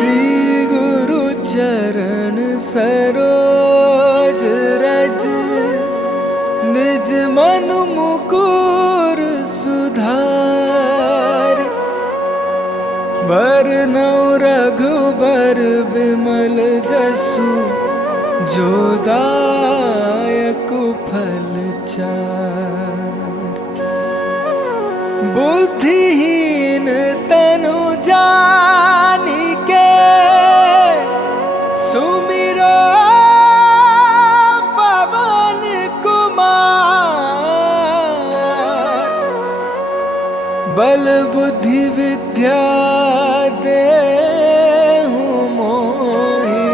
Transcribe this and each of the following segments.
श्री गुरु चरण सरोज रज, निज मन मुकुर सुधार। बरनउँ रघुबर बिमल जसु, जो दायकु फल चार। बुद्धिहीन तनु जानिके, सुमिरो पवन कुमार। बल बुद्धि विद्या देहु मोहि,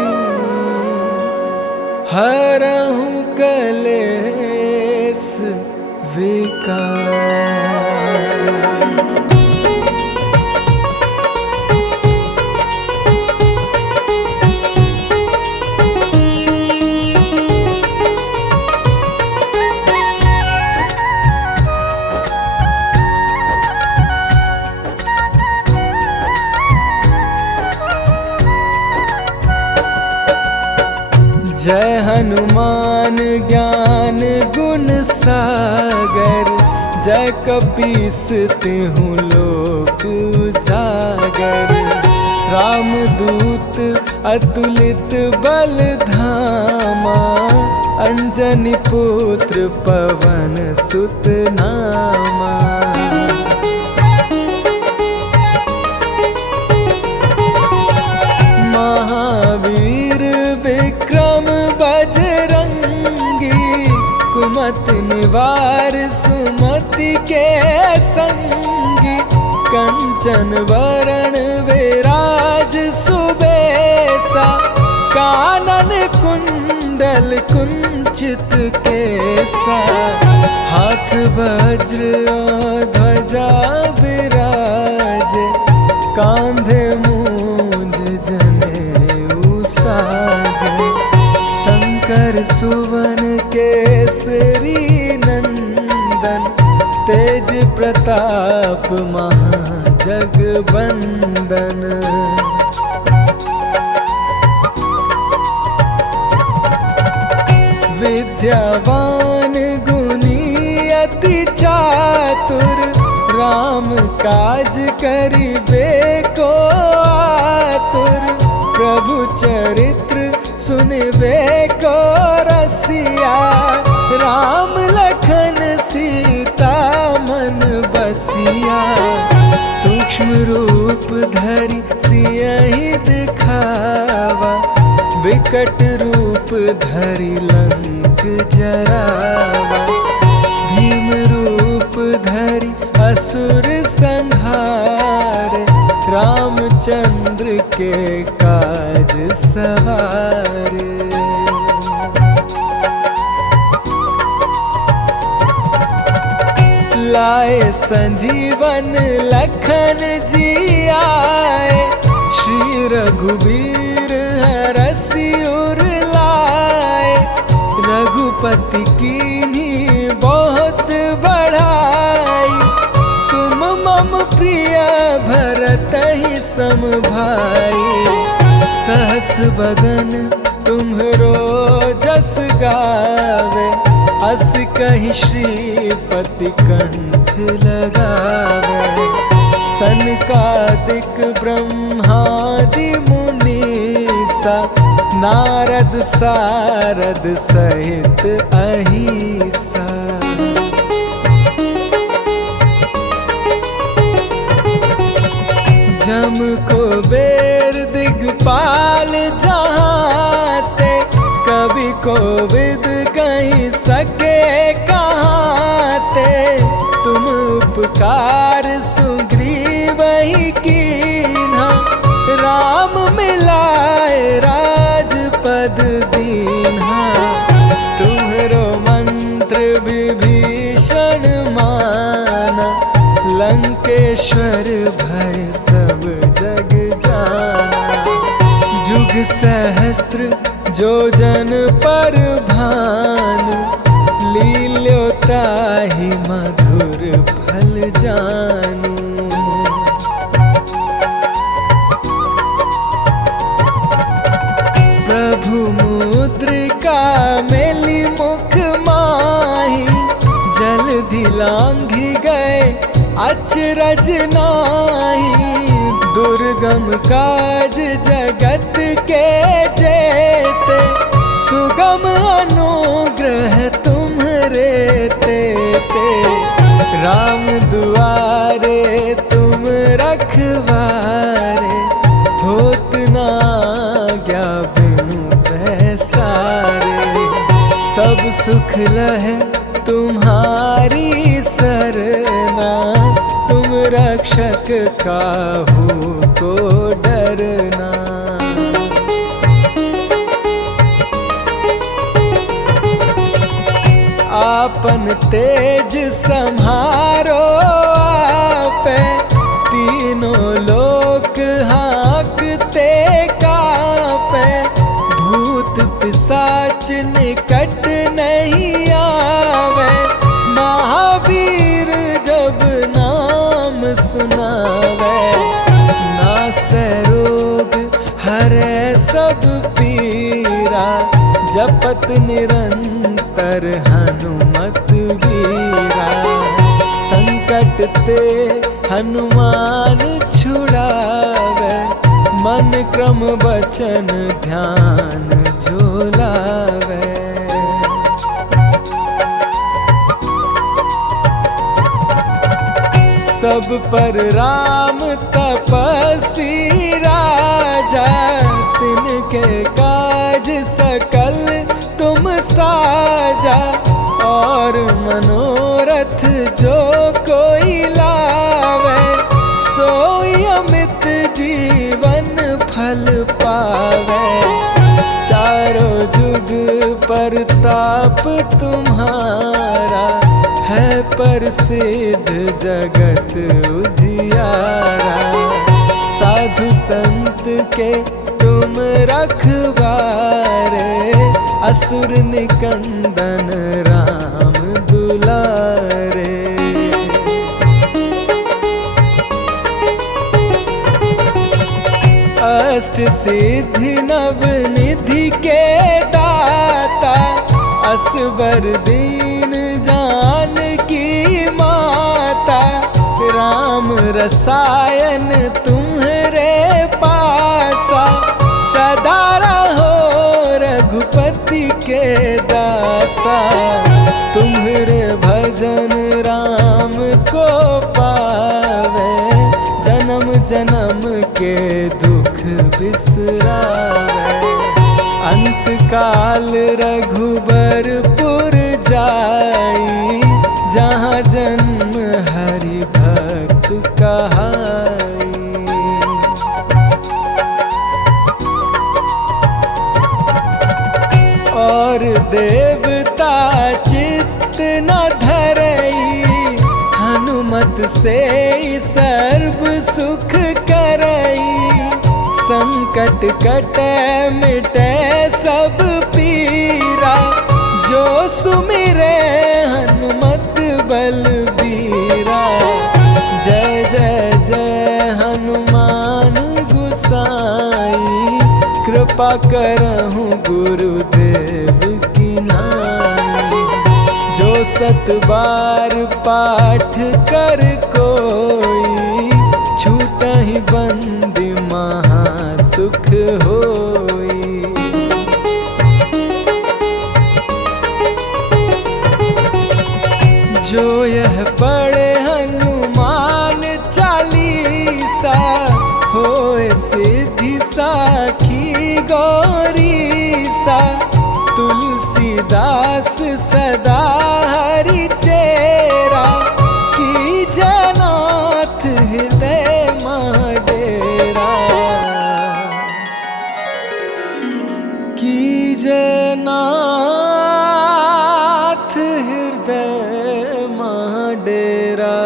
हरहु कलेस विकार। जय हनुमान ज्ञान गुण सागर, जय कपीस तिहुँ लोक उजागर। रामदूत अतुलित बल धामा, अंजनी पुत्र पवन सुत नामा। महावीर विक्रम बजरंगी, कुमति निवार सुमति के संगी। कंचन वरण विराज सुबेसा, कानन कुंडल कुंचित केसा। हाथ वज्र और ध्वजा विराजे, कांधे मूंज जनेऊ साजे। शंकर सुवन केसरी नंदन, तेज प्रताप महाजगबंदन। विद्यावान गुणी अति चातुर, राम काज करिबे को आतुर। प्रभु चरित्र सुनिबे को रसिया, राम लखन सीता मन बसिया। सूक्ष्म रूप धरि सियहि दिखावा, विकट रूप धरि लंक जरावा। भीम रूप धरि असुर संहारे, रामचंद्र के काज सवारे। लाए संजीवन लखन जी आए, श्री रघुबीर हरषि उर लाए। रघुपति कीन्ही बहुत बढ़ाई, तुम मम प्रिय भरतहि सम भाई। सहस बदन तुम्हरो जस गावे, अस कहि श्रीपति कंठ लगावे। सनकादिक ब्रह्मादि मुनीसा, नारद सारद सहित अहिसा। जम कुबेर दिगपाल जहाते, कवि कोविद कहीं सके कहाते। तुम उपकार सुग्रीवहि कीन्हा, राम मिलाए राजपद दीन्हा। तुम्हरो मंत्र विभीषण माना, लंकेश्वर भय सब जग जाना। जुग सहस्त्र जो जन पर भानु, लील्योताहि मधुर फल जानू। अचरज नाही, दुर्गम काज जगत के जेते, सुगम अनुग्रह तुम्हरे तेते। राम दुआरे तुम रखवारे, होत ना आज्ञा बिनु पैसारे। सब सुख लहे तुम्हारी सरना, तुम रक्षक काहू को डरना। आपन तेज सम्हारो आपे, तीनों लोक हाँकते कापे। भूत पिशाच निकट नहीं आवे, महावीर जब नाम सुनावे। नासै रोग हरै सब पीरा, जपत निरंतर हनुमत वीरा। संकट ते हनुमान छुड़ावे, मन क्रम वचन ध्यान जो लावे। सब पर राम तपस्वी राजा, तिनके काज सकल तुम साजा। और मनोरथ जो कोई लावे, सोई अमित जीवन फल पावे। चारों जुग परताप तुम्हारा, है प्रसिद्ध जगत उजियारा। साधु संत के तुम रखवारे, असुर निकंदन राम दुलारे। अष्ट सिद्धि नव निधि के दाता, असवर दीन जानकी माता। राम रसायन तुम्हरे पासा, सदा रहो रघुपति के दासा। तुम्हरे भजन राम को पावे, जन्म जन्म के दुख बिसरावे। अंत काल रघुबरपुर जाई, जहाँ जन्म हरि भक्त कहाई। और देवता चित्त न धरई, हनुमत से सर्व सुख करई। संकट कटे मिटे सब पीरा, जो सुमिरे हनुमत बलबीरा। जय जय जय हनुमान गोसाई, कृपा करहु गुरुदेव की नाई। जो सत बार पाठ कर कोई, छूटहि बंदी महा सुख होई। जो यह पढ़े हनुमान चालीसा, होए सिद्धि साखी गौरीसा। तुलसीदास सदा हरि चेरा, की जनाथ हृदय मह डेरा। की जनाथ हृदय मह डेरा।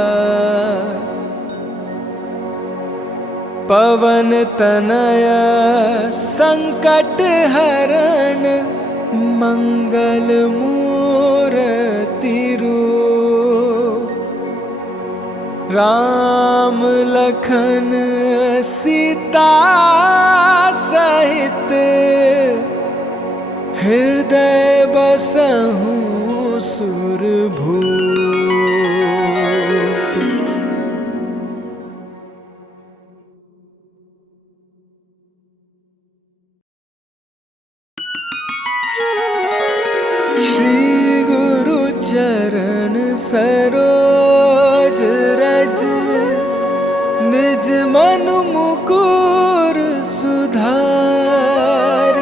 पवन तनय संकट हरण, मंगल मूर्ति रूप। राम लखन सीता सहित, हृदय बसहु सुरभूप। सरोज रज निज मन मुकुर सुधार।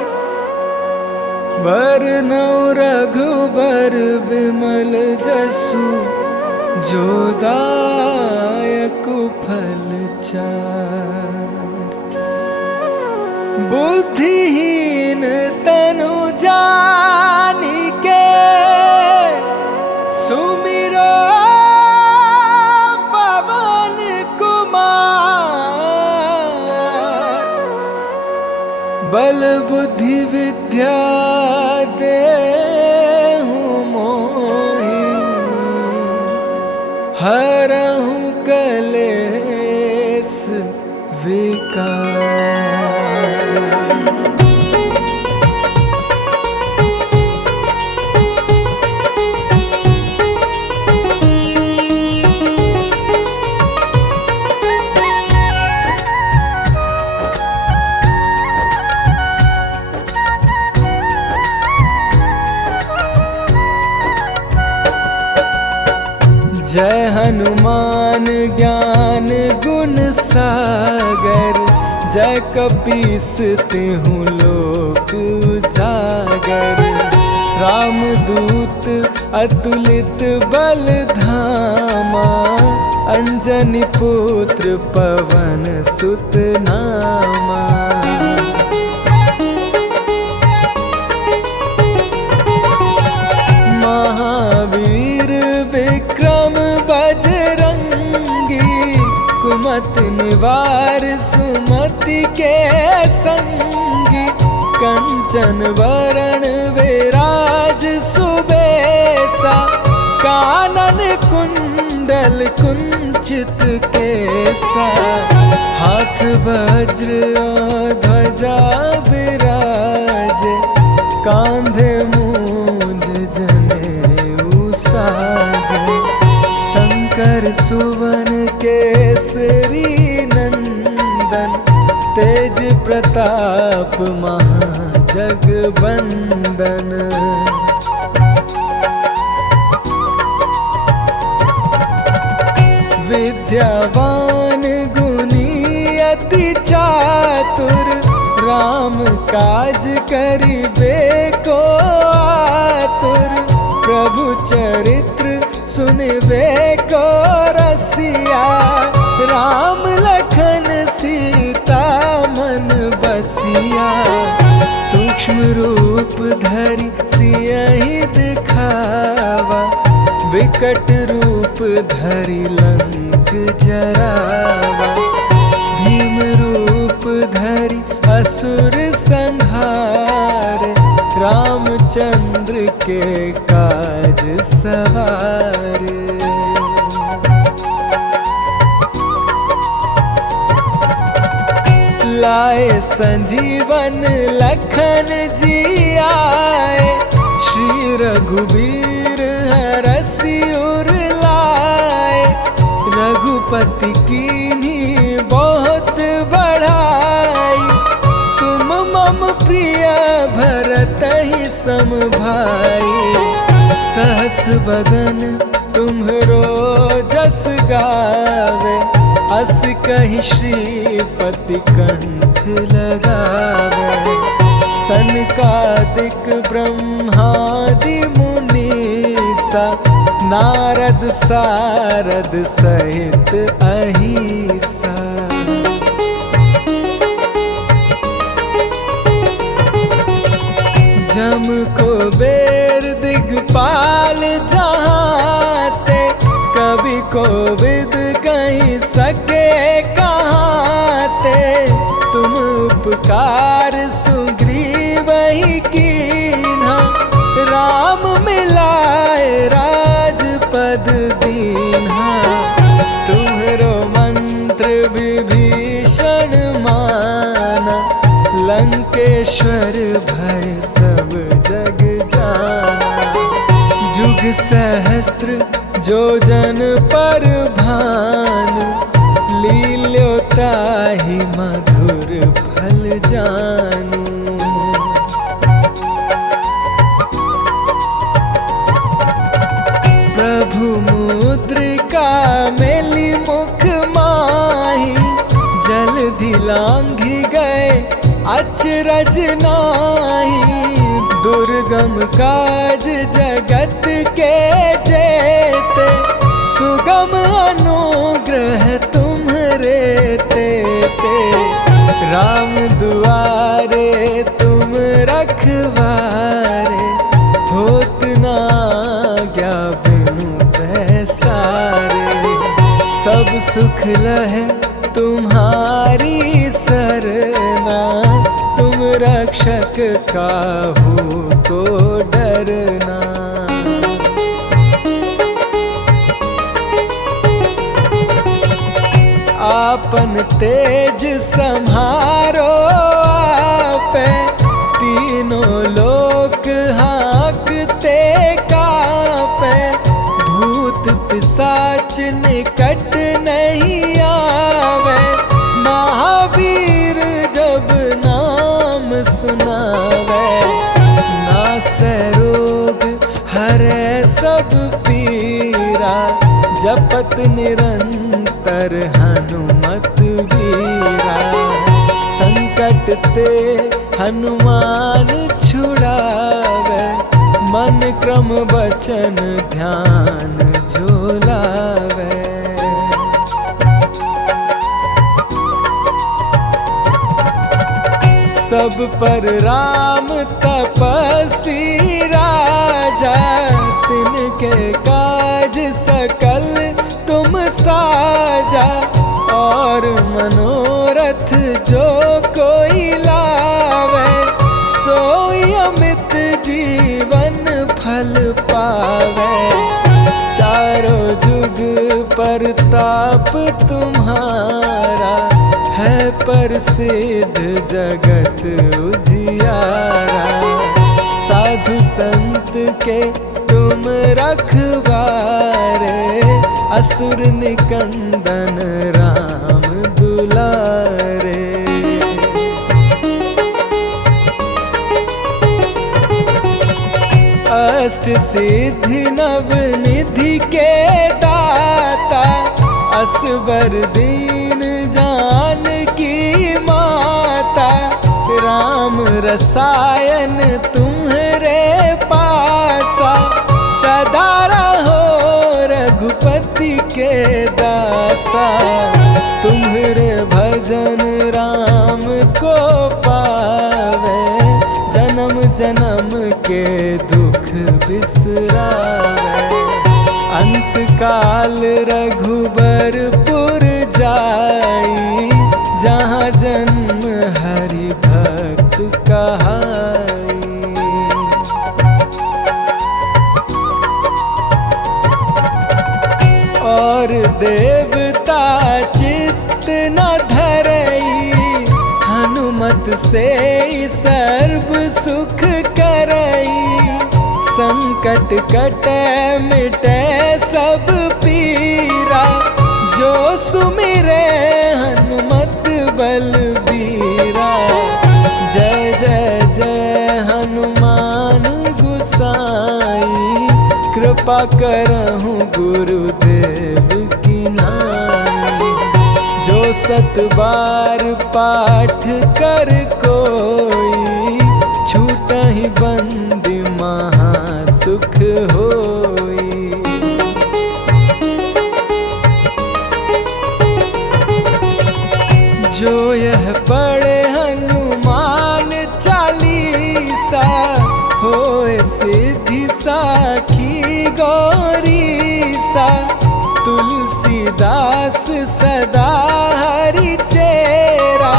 बरनौ रघुबर बिमल जसु जो दायक फल चार। बुद्धिहीन तनु जानिके सुमिरो पवन कुमार। बल बुद्धि विद्या देहु मोहि हरहु कलेस विकार। जय हनुमान ज्ञान गुण सागर। जय कपीस तिहु लोक उजागर। रामदूत अतुलित बल धामा। अंजनी पुत्र पवन सुत नामा। महावीर विक्रम बजरंगी। कुमति निवार सुमति के संगी। कंचन वरण विराज सुबेसा। कानन कुंडल कुंचित केसा। हाथ वज्र ध्वजा विराजे। कांधे मूंज जनेऊ साजे। शंकर सुवन केसरी नंदन। तेज प्रताप महाजगबंदन। विद्यावान गुणी अति चातुर। राम काज करिबे को आतुर। प्रभु चरित्र सुनिबे को रसिया। राम लखन सीता मन बसिया। सूक्ष्म रूप धरि सियहि दिखावा। विकट रूप धरि लंक जरावा। भीम रूप धरि असुर संहार। रामचंद्र के काज सवार। लाए संजीवन लखन जी आए। श्री रघुबीर हरषि उर लाए। रघुपति कीन्ही बहुत बढ़ाई। तुम मम प्रिय भरतहि सम भाई। सहस बदन तुम्हरो जस गावे। अस कहि श्रीपति कंठ लगावे। सनकादिक ब्रह्मादि मुनीसा। नारद सारद सहित अहिसा। जम को बेर दिगपाल जहाते। कवि कोविद कहीं सके कहाते। तुम उपकार सुग्रीवहि कीन्हा। राम मिलाए राजपद दीन्हा। तुम्हरो मंत्र विभीषण माना। लंकेश्वर भय सब जग जाना। जुग सहस्त्र जो जन पर भानु। लील्योताहि मधुर फल जानू। प्रभु लांघी गए अचरज नाही। दुर्गम काज जगत के जेते, सुगम अनुग्रह तुम्हरे तेते। राम दुआरे तुम रखवारे, होत ना आज्ञा बिनु पैसारे। सब सुख लहे तुम्हारी सरना, तुम रक्षक काहू को डरना। आपन तेज सम्हारो आपे, तीनों लोक हाँकते कापे। भूत पिशाच निकट नहीं आवे, महावीर जब नाम सुनावे। नासै रोग हरै सब पीरा, जपत निरंतर हनुमत वीरा। संकट ते हनुमान छुड़ावे, मन क्रम वचन ध्यान झुलावे। सब पर राम तपस्वी राजा, तिनके काज सकल तुम साजा। और मनोरथ जो कोई लावे, सोई अमित जीवन फल पावे। चारों जुग परताप तुम्हारा, है प्रसिद्ध जगत उजियारा। साधु संत के तुम रखवारे, असुर निकंदन राम दुलारे। अष्ट सिद्धि नव निधि के दाता, असवर दीन जानकी माता। राम रसायन तुम्हरे पासा, सदा रहो रघुपति के दासा। तुम्हरे भजन राम को पावे, जन्म जन्म के दुख बिसरावे। अंत काल रघुबरपुर जाई, जहाँ जन्म हरि भक्त कहाई। और देवता चित्त न धरई, हनुमत से सर्व सुख करई। संकट कटे मिटे सब पीरा, जो सुमिरे हनुमत बलबीरा। जय जय जय हनुमान गोसाई, कृपा करहु गुरुदेव की नाई। जो सत बार पाठ कर कोई, छूटहि बंदी महा सुख होई। जो यह पढ़े हनुमान चालीसा, होए सिद्धि साखी गौरीसा। तुलसीदास सदा हरि चेरा,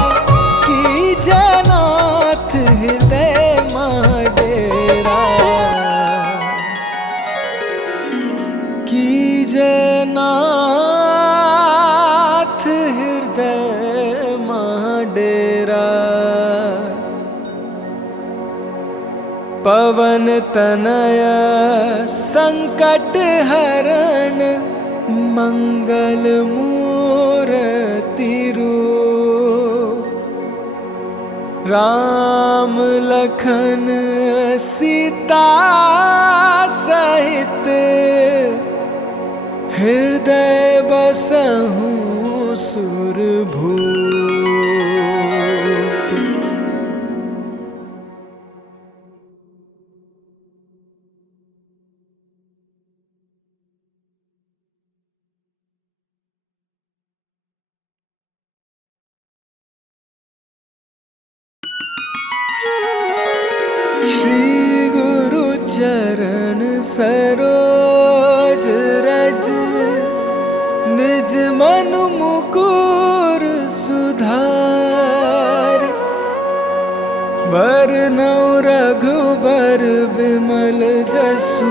की जनाथ हृदय मां डेरा। की जनाथ हृदय मां डेरा। पवन तनय संकट हरण, मंगल मूर्ति रूप। राम लखन सीता सहित, हृदय बसहु सुरभूप। सरोज रज निज मन मुकुर सुधार। बरनौ रघुबर बिमल जसु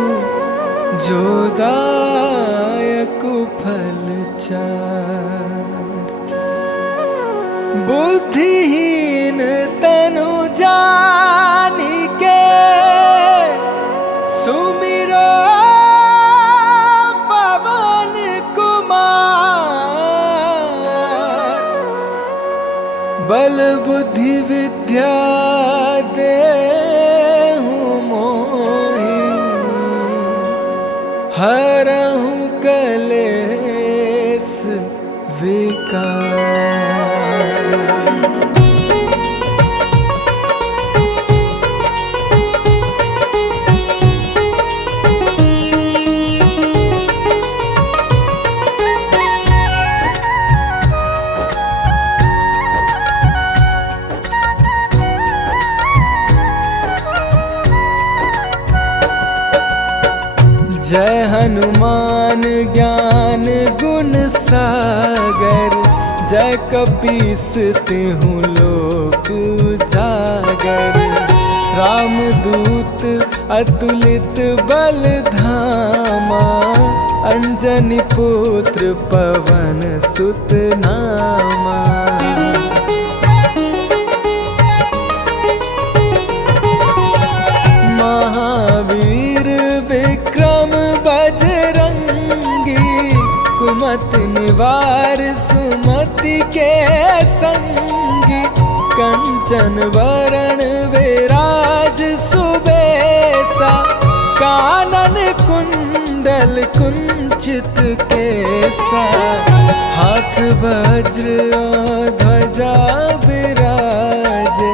जो दायक फल चार। बुद्धिहीन तनु जानिके सुमिरो पवन कुमार। बल बुद्धि विद्या देहु मोहि हरहु कलेस विकार। जय हनुमान ज्ञान गुण सागर। जय कपीस तिहु लोक उजागर। रामदूत अतुलित बल धामा। अंजनी पुत्र पवन सुत नामा। महावीर विक्रम बजरंगी। कुमत निवार सुमति के संगी। कंचन वरण विराज सुबेसा। कानन कुंडल कुंचित केसा। हाथ वज्र ध्वजा विराजे।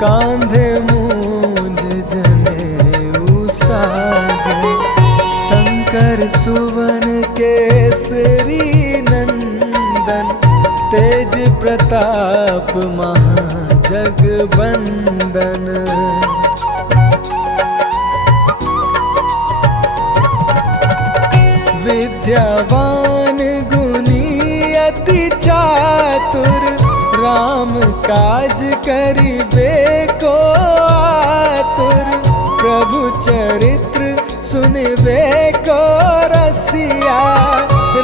कांधे मूंज जनेऊ साजे। शंकर सुवन केसरी नंदन। तेज प्रताप महाजगबंदन। विद्यावान गुणी अति चातुर। राम काज करिबे को आतुर। प्रभु चरित्र सुनिबे को रसिया।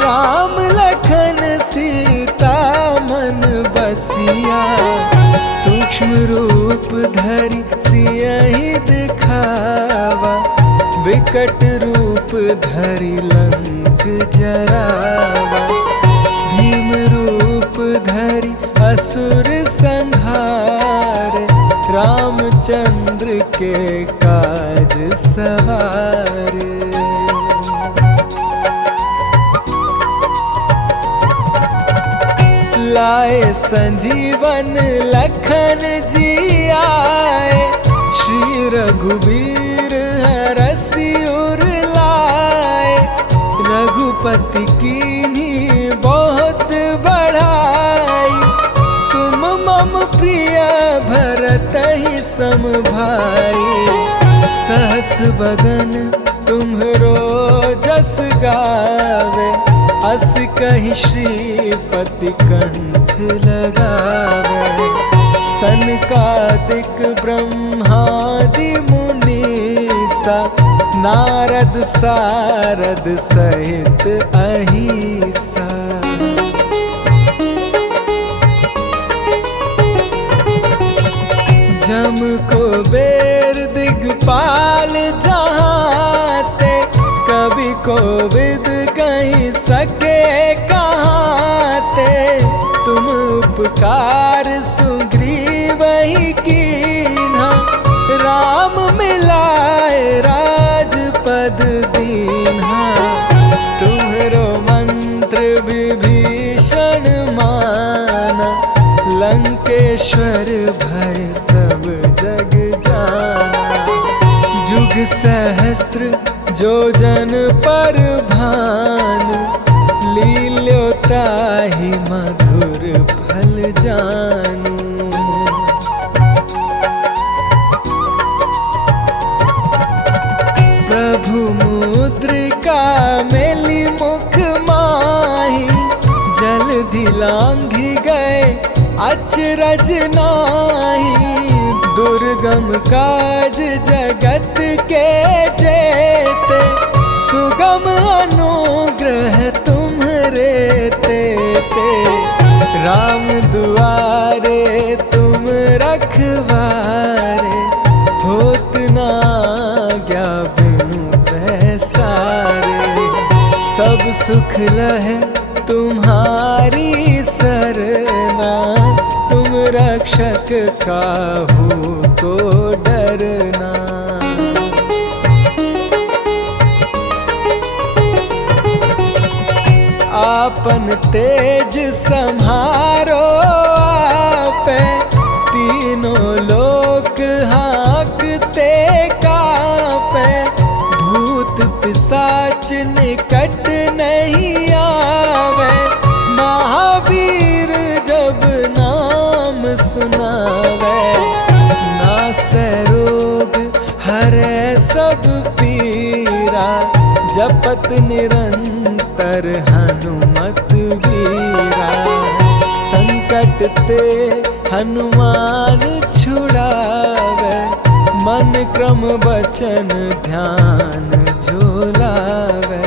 राम लखन सीता मन बसिया। सूक्ष्म रूप धरि सियहि दिखावा। विकट रूप धरि लंक जरावा। भीम रूप धरि असुर संहार। रामचंद्र के काज सवार। लाए संजीवन लखन जी आए। श्री रघुबीर हरषि उर लाए। रघुपति कीन्ही बहुत बड़ाई। तुम मम प्रिय भरतहि सम भाई। सहस बदन तुम्हरो जस गावे। अस कहि श्रीपति कंठ लगावे। सनकादिक ब्रह्मादि मुनीसा। नारद सारद सहित अहिसा। जम कुबेर दिगपाल जहाते। कवि कोविद कहीं सके कहाते। तुम उपकार सुग्रीवहि कीन्हा। राम मिलाए राजपद दीन्हा। तुम्हरो मंत्र विभीषण माना। लंकेश्वर भय सब जग जाना। जुग सहस्त्र जो जन पर भानु। लील्योताहि मधुर फल जानू। प्रभु अचरज नाही, दुर्गम काज जगत के जेते, सुगम अनुग्रह तुम्हरे तेते। राम दुआरे तुम रखवारे, होत ना आज्ञा बिनु पैसारे। सब सुख लहे तुम्हारी सरना, तुम रक्षक काहू को डरना। आपन तेज सम्हारो आपे, तीनों लोक हाँकते कापे। भूत पिशाच निकट नहीं आवे, महावीर जब नाम सुनावे। नासै रोग हरै सब पीरा, जपत निरंतर हनुमत वीरा। संकट ते हनुमान छुड़ावे, मन क्रम वचन ध्यान झुलावे।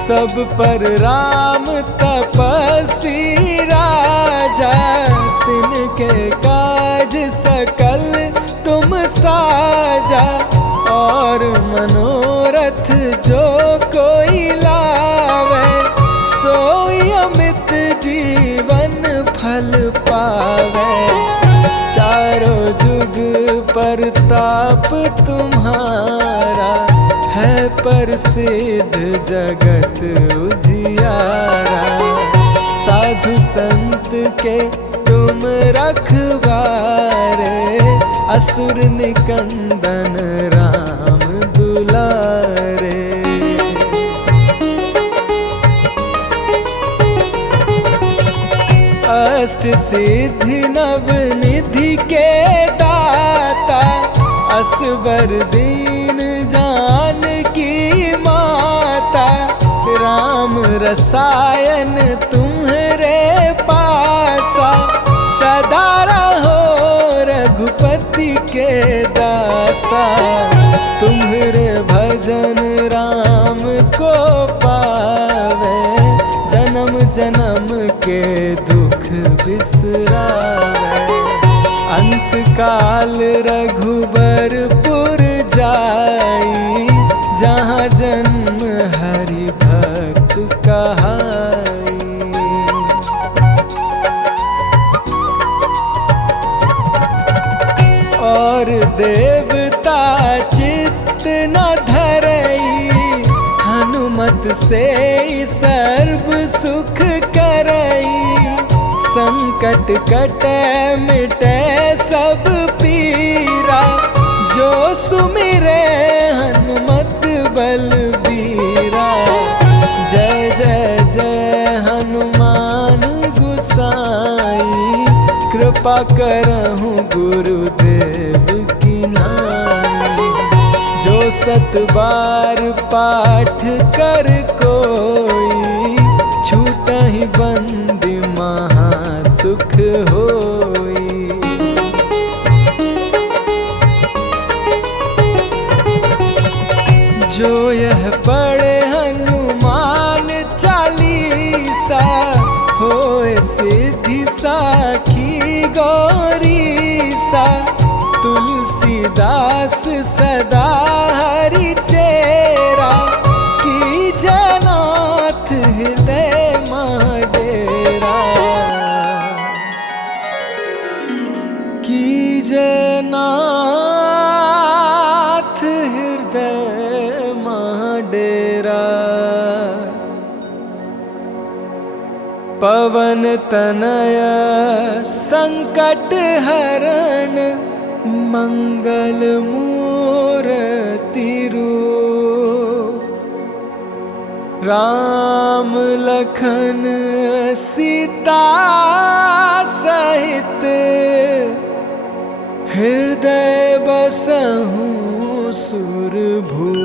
सब पर राम तपस्वी राजा, तिनके काज सकल तुम साजा। और मनोरथ जो कोई लावे, सोई अमित जीवन फल पावे। चारों जुग परताप तुम्हारा, है प्रसिद्ध जगत उजियारा। साधु संत के तुम रखवारे, असुर निकंदन राम दुलारे। अष्ट सिद्धि नव निधि के दाता, असवर दीन जानकी माता। राम रसायन तुम्हरे पासा, सदा रहो रघुपति के दासा। तुम्हरे भजन राम को पावे, जन्म जन्म के दुख बिसरावे। अंत काल रघुबरपुर जाई, जहाँ जन्म हरि भक्त कहाई। और देवता चित्त न धरई, हनुमत से सर्व सुख करई। संकट कटे मिटे सब पीरा, जो सुमिरे हनुमत बलबीरा। जय जय जय हनुमान गोसाई, कृपा करहु गुरुदेव की नाई। जो सत बार पाठ कर कोई, छूटहि बंदी महा सुख होई। जो यह पढ़े हनुमान चालीसा, होए सिद्धि साखी गौरीसा। तुलसीदास सदा हरि चेरा, की जनाथ हृदय मह डेरा। की जनाथ हृदय मह डेरा। पवन तनय संकट हरण, मंगल मूर्ति रूप। राम लखन सीता सहित, हृदय बसहु सुरभूप।